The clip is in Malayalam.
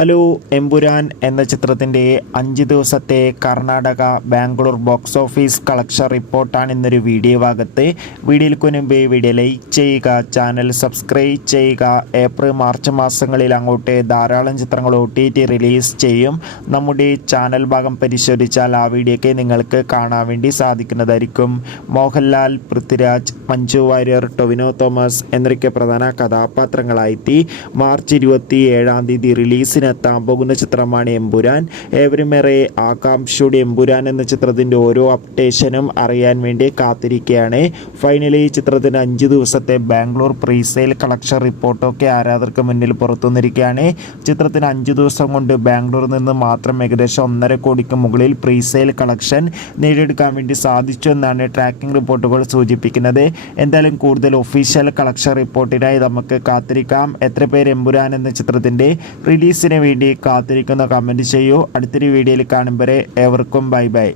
ഹലോ എമ്പുരാൻ എന്ന ചിത്രത്തിൻ്റെ 5 ദിവസത്തെ Karnataka Bangalore box office collection റിപ്പോർട്ടാണ് ഇന്നൊരു വീഡിയോ ഭാഗത്ത്. വീഡിയോയ്ക്ക് മുൻപേ വീഡിയോ ലൈക്ക് ചെയ്യുക, ചാനൽ സബ്സ്ക്രൈബ് ചെയ്യുക. ഏപ്രിൽ മാർച്ച് മാസങ്ങളിൽ അങ്ങോട്ട് ധാരാളം ചിത്രങ്ങൾ OTT റിലീസ് ചെയ്യും. നമ്മുടെ ചാനൽ ഭാഗം പരിശോധിച്ചാൽ ആ വീഡിയോയ്ക്ക് നിങ്ങൾക്ക് കാണാൻ വേണ്ടി സാധിക്കുന്നതായിരിക്കും. മോഹൻലാൽ, പൃഥ്വിരാജ്, മഞ്ജു വാര്യർ, ടൊവിനോ തോമസ് എന്നൊക്കെ പ്രധാന കഥാപാത്രങ്ങളായി മാർച്ച് 27 റിലീസിന് എത്താൻ പോകുന്ന ചിത്രമാണ് എമ്പുരാൻ. ഏവരുമേറെ ആകാംക്ഷയുടെ എമ്പുരാൻ എന്ന ചിത്രത്തിൻ്റെ ഓരോ അപ്ഡേഷനും അറിയാൻ വേണ്ടി കാത്തിരിക്കുകയാണ്. ഫൈനലി ചിത്രത്തിന് 5 ദിവസത്തെ ബാംഗ്ലൂർ പ്രീസെയിൽ കളക്ഷൻ റിപ്പോർട്ടൊക്കെ ആരാധകർക്ക് മുന്നിൽ പുറത്തുവന്നിരിക്കുകയാണ്. ചിത്രത്തിന് 5 ദിവസം കൊണ്ട് ബാംഗ്ലൂരിൽ നിന്ന് മാത്രം ഏകദേശം 1.5 കോടിക്ക് മുകളിൽ പ്രീസെയിൽ കളക്ഷൻ നേടിയെടുക്കാൻ വേണ്ടി സാധിച്ചു എന്നാണ് ട്രാക്കിംഗ് റിപ്പോർട്ടുകൾ സൂചിപ്പിക്കുന്നത്. എന്തായാലും കൂടുതൽ ഒഫീഷ്യൽ കളക്ഷൻ റിപ്പോർട്ടിനായി നമുക്ക് കാത്തിരിക്കാം. എത്ര പേര് എമ്പുരാൻ എന്ന ചിത്രത്തിൻ്റെ റിലീസിന് വേണ്ടി കാത്തിരിക്കുന്ന കമൻറ്റ് ചെയ്യൂ. അടുത്തൊരു വീഡിയോയിൽ കാണും വരെ ഏവർക്കും ബൈ ബൈ.